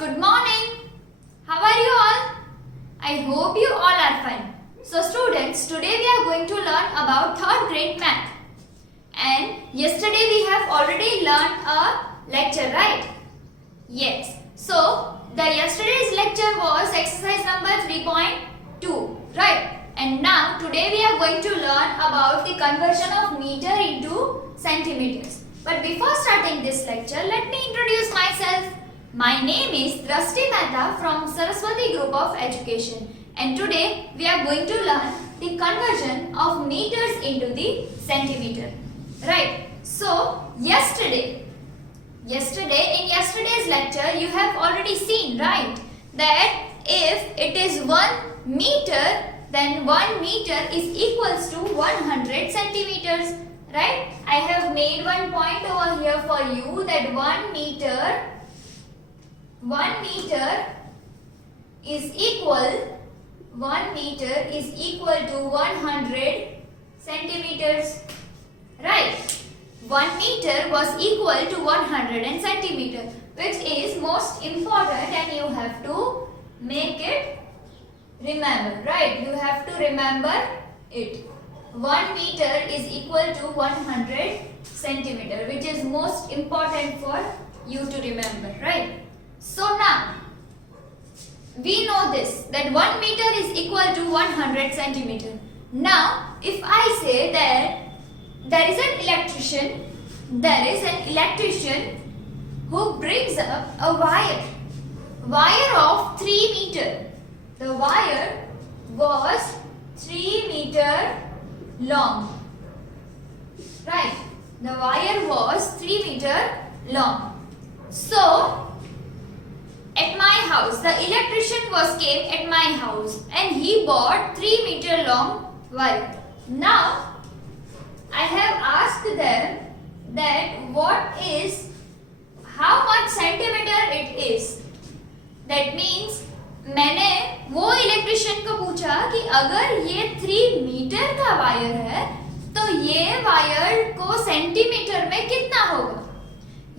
good morning. How are you all? I hope you all are fine. So students, today we are going to learn about 3rd grade math. And yesterday we have already learned a lecture, right? Yes. So the yesterday's lecture was exercise number 3.2, right? And now today we are going to learn about the conversion of meter into centimeters. But before starting this lecture, let me introduce myself. My name is Drashti Mehta from Saraswati Group of Education, and today we are going to learn the conversion of meters into the centimeter. Right? So, in yesterday's lecture you have already seen, right, that if it is 1 meter, then 1 meter is equals to 100 centimeters. Right? I have made one point over here for you that 1 meter is equal to 100 centimeters. Right? 1 meter was equal to 100 centimeters, which is most important, and you have to make it remember. Right? You have to remember it. 1 meter is equal to 100 centimeter, which is most important for you to remember. Right? So now, we know this, that 1 meter is equal to 100 centimeter. Now, if I say that there is an electrician who brings up a wire of 3 meter. The wire was 3 meter long. Right? The wire was 3 meter long. So, at my house, the electrician came at my house and he bought 3 meter long wire. Now, I have asked them that how much centimeter it is. That means, मैंने वो electrician को पूछा कि अगर ये 3 metre का wire है तो ये वायर को सेंटीमीटर में कितना होगा.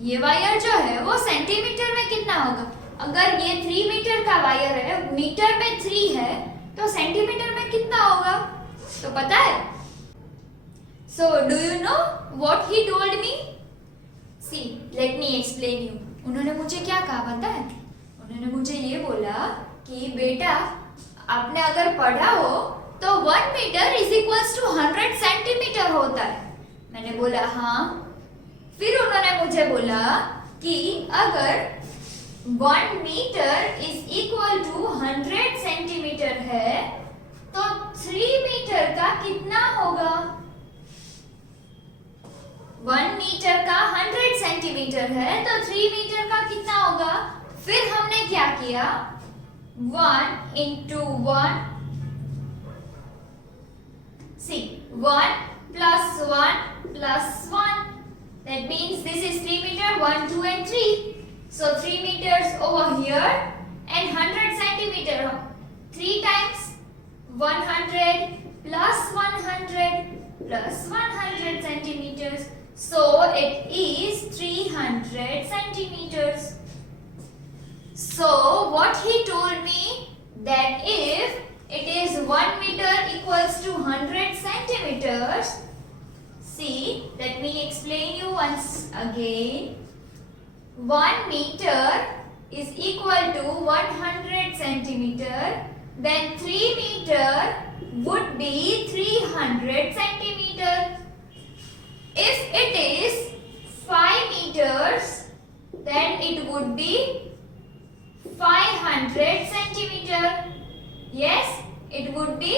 ये वायर जो है वो सेंटीमीटर में कितना होगा. अगर ये 3 मीटर का वायर है, मीटर में 3 है, तो सेंटीमीटर में कितना होगा. तो पता है. So do you know what he told me? See, let me explain you. उन्होंने मुझे क्या कहा पता है. उन्होंने मुझे ये बोला कि बेटा, आपने अगर पढ़ा हो तो 1 metre is equals to 100 centimetre होता है. मैंने बोला हाँ. फिर उन्होंने मुझे बोला कि अगर 1 metre is equal to 100 centimetre है तो 3 मीटर का कितना होगा. 1 मीटर का 100 सेंटीमीटर है तो 3 मीटर का कितना होगा. फिर हमने क्या किया, 1 into 1, see, 1 plus 1 plus 1, that means this is 3 meter, 1, 2 and 3. So 3 meters over here and 100 centimeter. 3 times 100 plus 100 plus 100 centimeters. So it is 300 centimeters. So what he told me, that if it is 1 meter equals to 100 centimeters, see, let me explain you once again. 1 meter is equal to 100 centimeter, then 3 meter would be 300 centimeter. If it is 5 meters, then it would be 500 centimeter. Yes, it would be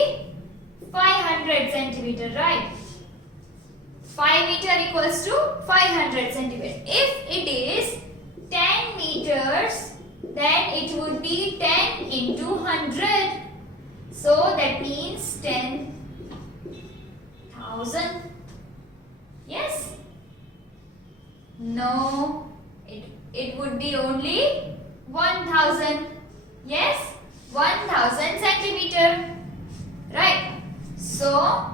500 centimeter, right? 5 meter equals to 500 centimeter. If it is 10 meters, then it would be 10 into 100. So that means 10,000. Yes? No, it would be only 1,000. Yes? 1,000 centimeter. Right? So,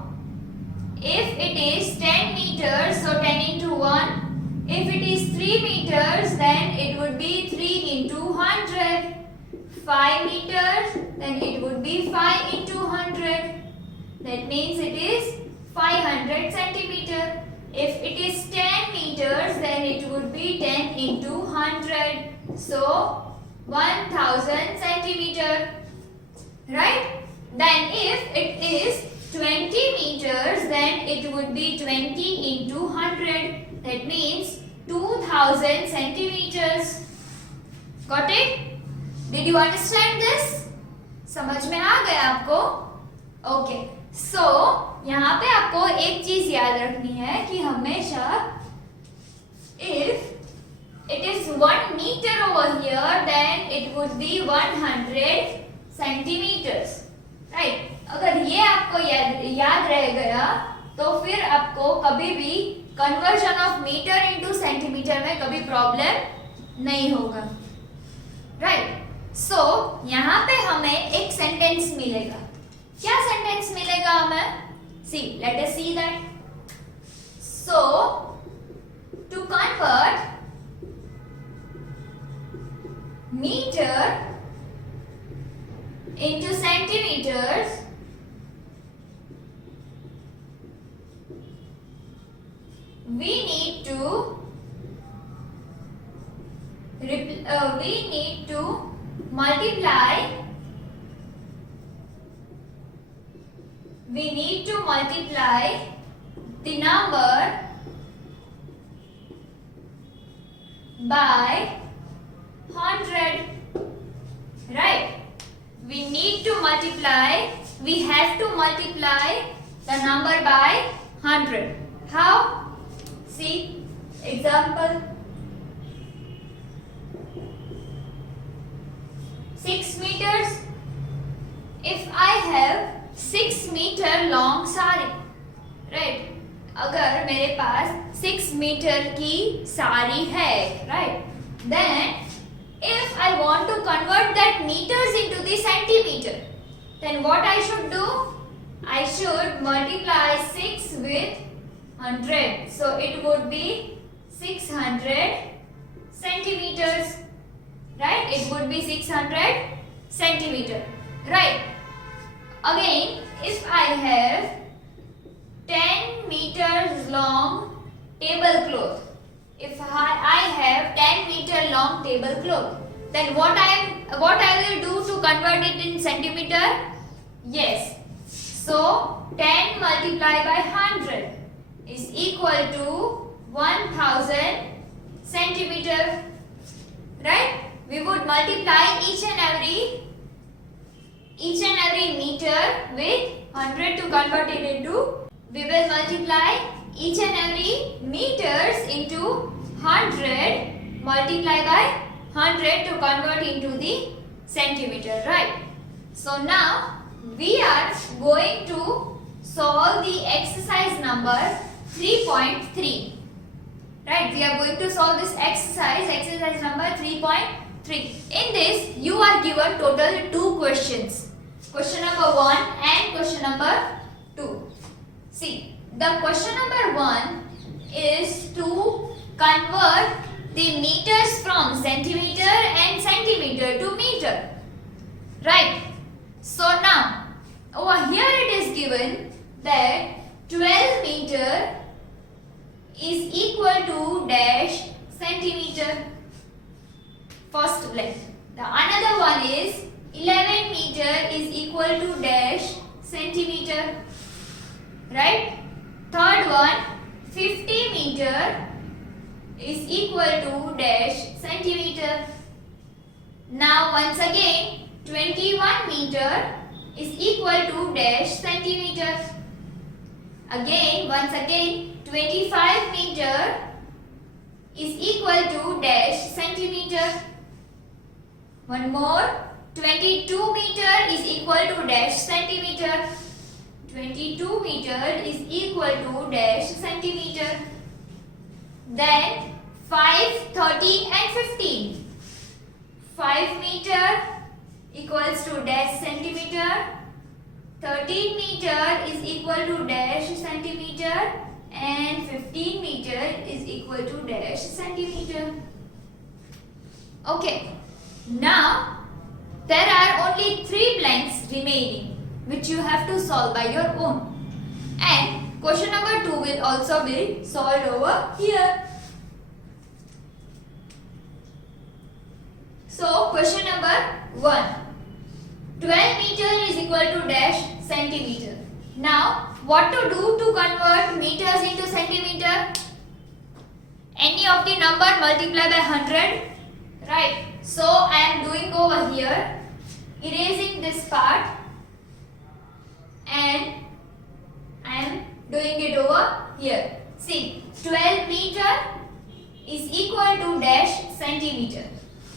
if it is 10 meters, so 10 into 1. If it is 3 meters, then it would be 3 into 100. 5 meters, then it would be 5 into 100. That means it is 500 centimeter. If it is 10 meters, then it would be 10 into 100. So 1000 centimeter. Right? Then if it is 20 meters, then it would be 20 into 100. That means 2000 centimeters. Got it? Did you understand this? समझ में आ गया आपको? Okay. So यहाँ पे आपको एक चीज याद रखनी है कि हमेशा if it is 1 meter over here, then it would be 100 centimeters. Right? अगर ये आपको याद रह गया तो फिर आपको कभी भी conversion of metre into centimetre में कभी प्रॉब्लम नहीं होगा. राइट? सो यहाँ पे हमें एक सेंटेंस मिलेगा. क्या सेंटेंस मिलेगा हमें? See, let us see that. So to convert meter into centimeters, we need to multiply the number by 100. Right? We have to multiply the number by 100. How? See, example. 6 meters. If I have 6 meter long sari, right? अगर मेरे पास 6 metre की साड़ी है, right? Then if I want to convert that meters into the centimeter, then what I should do? I should multiply 6 with 100. So it would be 600 centimeters. Right? It would be 600 centimeter. Right? Again, if I have 10 meters long tablecloth, if I have 10 meter long tablecloth, then what I will do to convert it in centimeter? Yes. So 10 multiplied by 100 is equal to 1000 centimeter. Right? We would multiply each and every meter with 100 to convert it into. We will multiply each and every meters into 100 multiplied by 100 to convert into the centimeter, right? So now we are going to solve the exercise number 3.3. Right? We are going to solve this exercise number 3.3. In this, you are given total 2 questions. Question number 1 and question number 2. See, the question number 1 is to convert the meters from centimeter and centimeter to meter. Right? So now, over here it is given that 12 meter is equal to dash centimeter. First length. The another one is 11 meter is equal to dash centimeter. Right? Third one, 50 meter is equal to dash centimeter. Now once again, 21 meter is equal to dash centimeter. Again, once again, 25 meter is equal to dash centimeter. One more, 22 meter is equal to dash centimeter. 22 meter is equal to dash centimeter. Then 5, 30 and 15. 5 meter equals to dash centimeter. 13 meter is equal to dash centimeter. And 15 meter is equal to dash centimeter. Okay. Now there only 3 blanks remaining, which you have to solve by your own. And question number 2 will also be solved over here. So question number 1. 12 meter is equal to dash centimeter. Now what to do to convert meters into centimeter? Any of the number multiply by 100. Right. So I am doing over here, erasing this part, and I am doing it over here. See, 12 meter is equal to dash centimeter.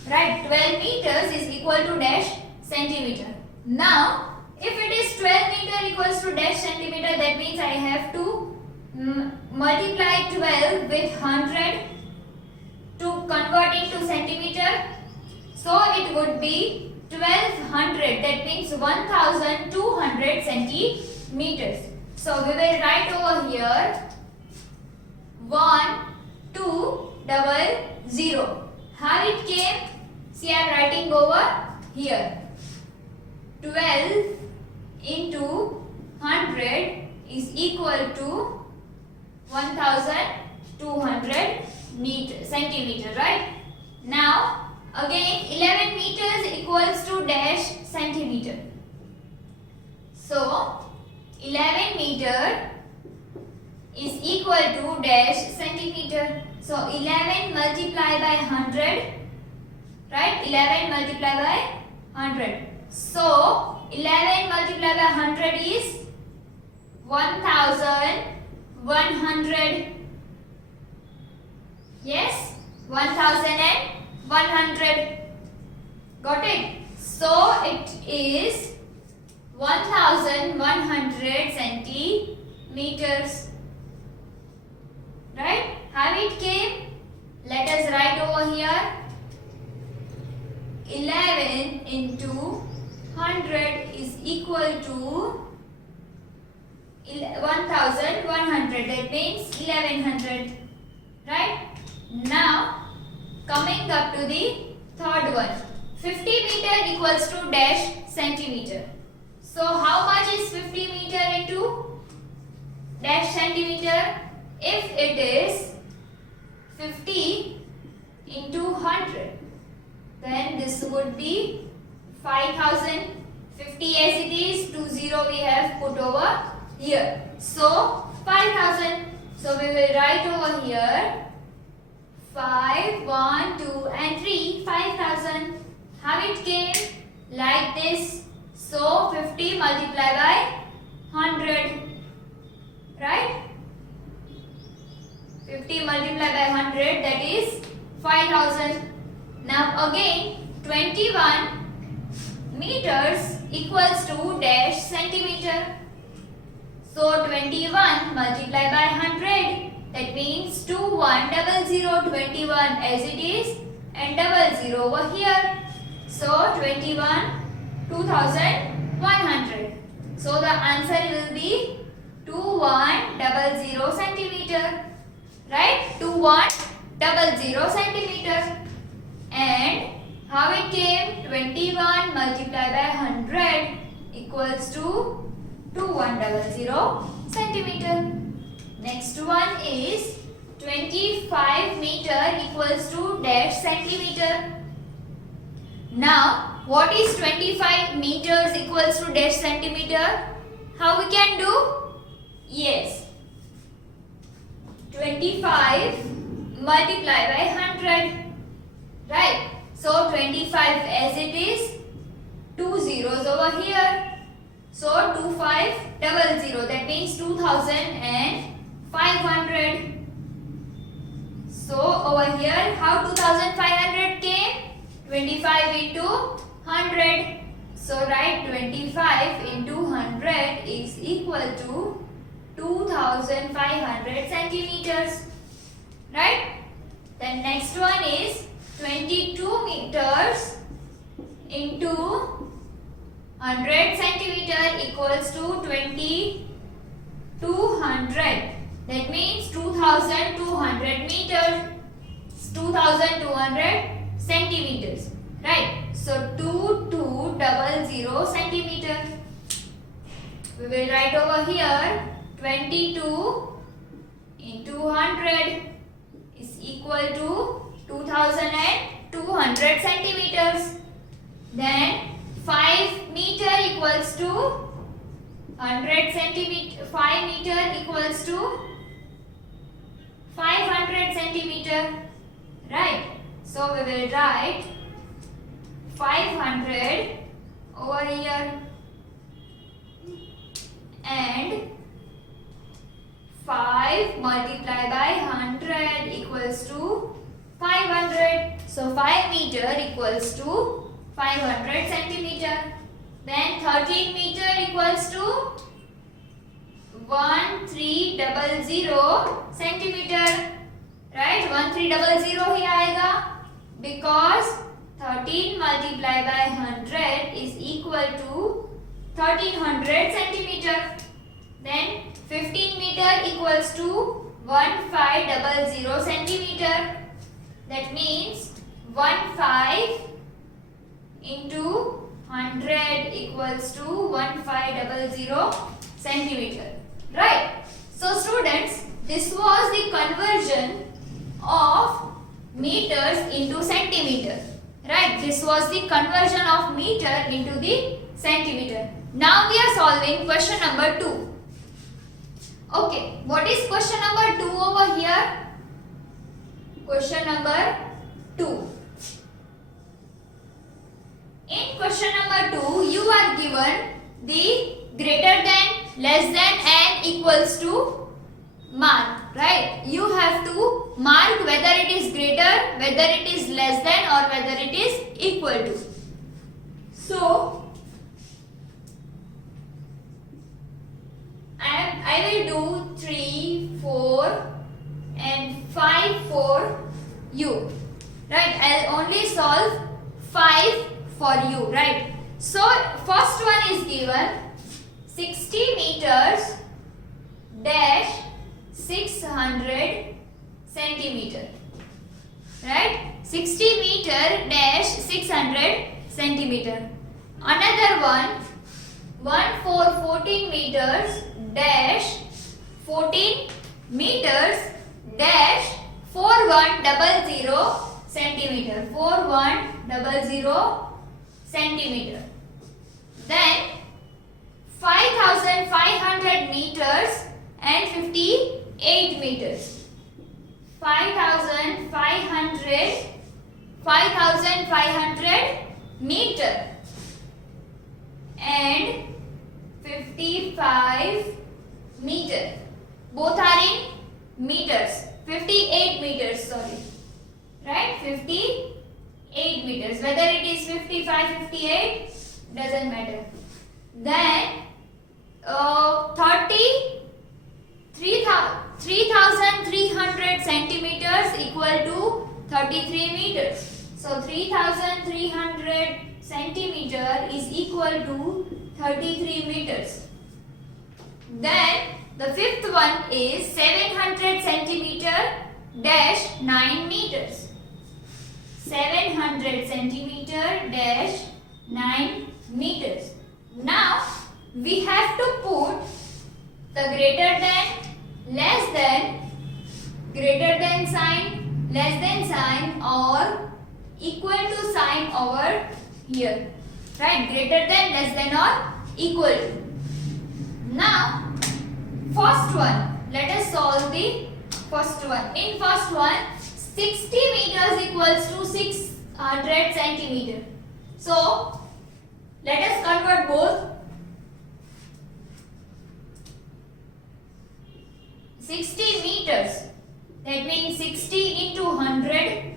Right, 12 meters is equal to dash centimeter. Now, if it is 12 meter equals to dash centimeter, that means I have to multiply 12 with 100 to convert into centimeter. So, it would be 1200, that means 1200 centimeters. So, we will write over here 1200. How it came? See, I am writing over here. 12 into 100 is equal to 1200 centimeter, right? Now, again 11 meters equals to dash centimeter. So, 11 meter is equal to dash centimeter. So 11 multiplied by 100, right? 11 multiplied by 100. So 11 multiplied by 100 is 1100. Yes, 1100. Got it? So it is 1100 centimeters. Right? How it came? Let us write over here. 11 into 100 is equal to 1100. That means 1100. Right? Now, coming up to the third one. 50 meter equals to dash centimeter. So, how much is 50 meter into dash centimeter? If it is 50 into 100, then this would be 5000. 50 as it is, 20 we have put over here. So 5000. So we will write over here 5, 1, 2 and 3, 5000. How it came? Like this. So 50 multiplied by 100. Right? 50 multiplied by 100, that is 5000. Now again 21 meters equals to dash centimeter. So 21 multiplied by 100, that means 2100, 21 as it is and 00 over here. So 2100. So the answer will be 2100 centimeter. Right? 2100 centimeter. And how it came? 21 multiplied by 100 equals to 2100 centimeter. Next one is 25 meter equals to dash centimeter. Now, what is 25 meters equals to dash centimeter? How we can do? Yes. 25 multiplied by 100. Right. So 25 as it is, 2 zeros over here. So 2500, that means 2500. So over here, how 2500 came? 25 into 100. So write 25 into 100 is equal to 2500 centimeters. Right? Then next one is 22 meters into 100 centimeter equals to 2200. That means 2200 meters, 2200 centimeters. Right? So 2200 centimeter. We will write over here 22 into 100 is equal to 2200 centimeters. Then 5 meter equals to 100 centimeter. 5 meter equals to 500 centimeter. Right. So we will write 500 over here and 5 multiplied by 100 equals to 500. So 5 meter equals to 500 centimeter. Then 13 meter equals to 1300 centimeter. Right? 1300 ही आएगा because 13 multiplied by 100 is equal to 1300 centimeter. Then 15 meter equals to 1500 centimeter. That means 15 into 100 equals to 1500 centimeter. Right? So students, this was the conversion of meters into centimeter. Right? This was the conversion of meter into the centimeter. Now we are solving question number 2. Okay, what is question number 2 over here? Question number 2. In question number 2, you are given the greater than, less than and equals to mark. Right? You have to mark whether it is greater, whether it is less than or whether it is equal to. So, I will do 3, 4 and 5 for you. Right? I'll only solve 5 for you. Right? So, first one is given 60 meters dash 600 centimeter. Right? 60 meter dash 600 centimeter. Another one 14 meters dash 14 meters dash 4100 centimeter. 4100 centimeter. Then 5500 meters and 58 meters. 5500 meter and 55 meter. Both are in meters. 58 meters, sorry. Right? 58 meters. Whether it is 55, 58, doesn't matter. Then 3300 centimeters equal to 33 meters. So 3300 centimeter is equal to 33 meters. Then the fifth one is 700 centimeter dash 9 meters. 700 centimeter dash 9 meters. Now we have to put the greater than, less than, greater than sign, less than sign or equal to sign over here. Right? Greater than, less than or equal to. Now first one, let us solve the first one. In first one, 60 meters equals to 600 centimeter. So let us convert both. 60 meters, that means 60 into 100,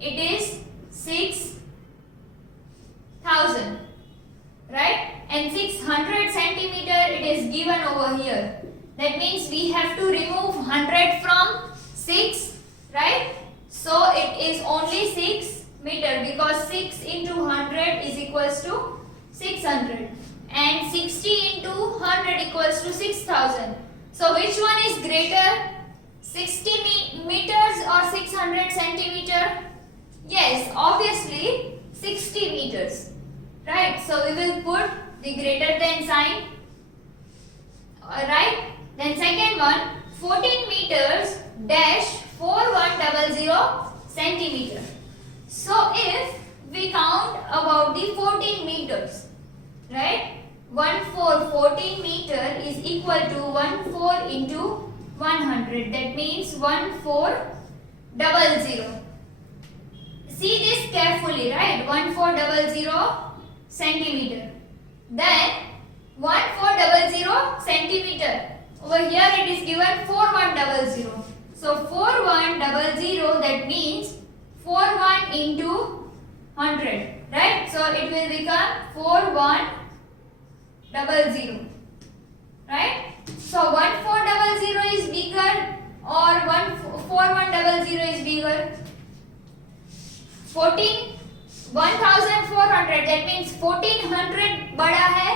it is 6000, right? And 600 centimeter it is given over here. That means we have to remove 100 from 6, right? So it is only 6 meter because 6 into 100 is equals to 600 and 60 into 100 equals to 6000. So which one is greater? 60 meters or 600 centimeter? Yes, obviously 60 meters. right? So we will put the greater than sign. Alright, then second one, 14 meters dash 4100 centimeter. So if we count about the 14 meters, right? 14 meter is equal to 14 into 100. That means 1400. See this carefully, right? 1400 centimeter. Then 1400 centimeter. Over here it is given 4100. So 4100, that means 41 into 100, right? So it will become 4100, right? So 1400 is bigger or 4100 is bigger? 1400, that means 1400 बड़ा है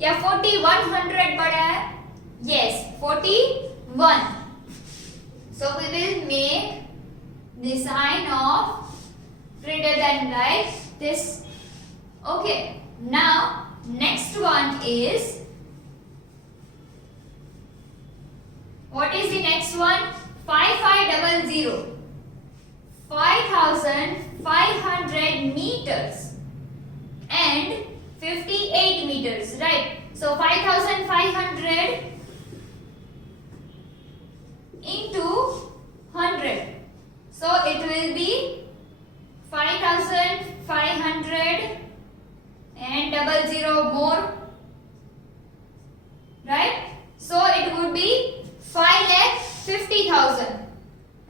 या 4100 बड़ा है? Yes, 41. So we will make the sign of greater than like this. Okay. Now next one is, what is the next one? 5500. 5500 meters and 58 meters, right? So 5500 into 100. So it will be 5500 and 00 more, right? So it would be 5,50,000,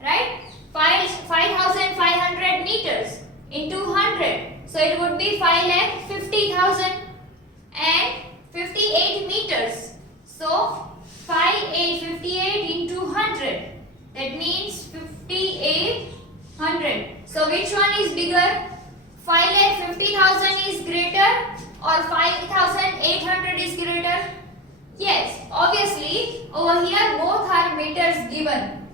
right? 5,500 meters into 100. So it would be 5,50,000 and 58 meters. So 58 into 100. That means 5800. So which one is bigger? 5,50,000 is greater or 5,800 is greater? Yes, obviously over here both are meters given,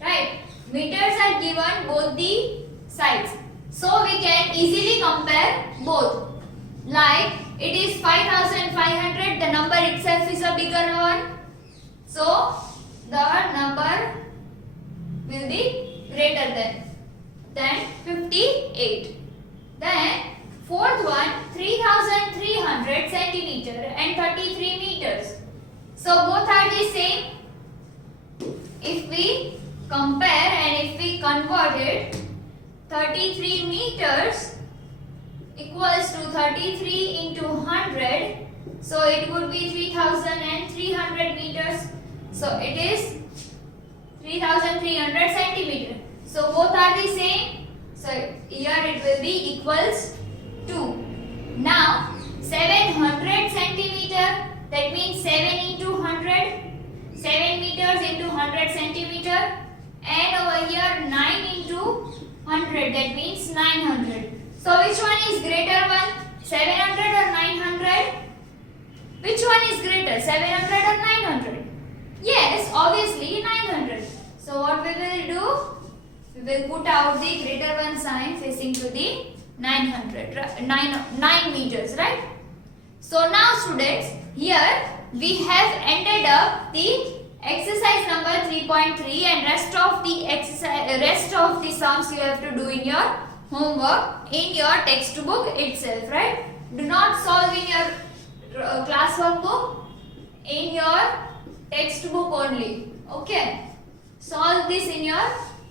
right? Meters are given both the sides. So we can easily compare both. Like it is 5,500, the number itself is a bigger one. So the number will be greater than 58. Then fourth one, 3,300 centimeter and 33 meters. So both are the same. If we compare and if we convert it, 33 meters equals to 33 into 100. So it would be 3,300 meters. So it is 3,300 centimeter. So both are the same. So here it will be equals to. Now 700 centimeter, that means 7 into 100. 7 meters into 100 centimeter. And over here 9 into 100, that means 900. So which one is greater one? 700 or 900? Which one is greater? 700 or 900? Yes, obviously 900. So what we will do? We will put out the greater one sign facing to the 9 meters, right? So now students, here we have ended up the exercise number 3.3 and rest of the sums you have to do in your homework in your textbook itself, right? Do not solve in your classwork book, in your textbook only. Okay, solve this in your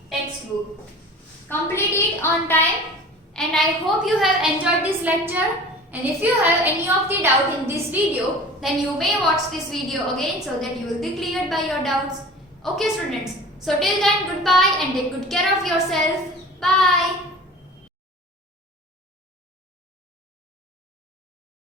textbook. Complete it on time, and I hope you have enjoyed this lecture. And if you have any of the doubt in this video, then you may watch this video again so that you will be cleared by your doubts. Okay students, so till then, goodbye and take good care of yourself. Bye.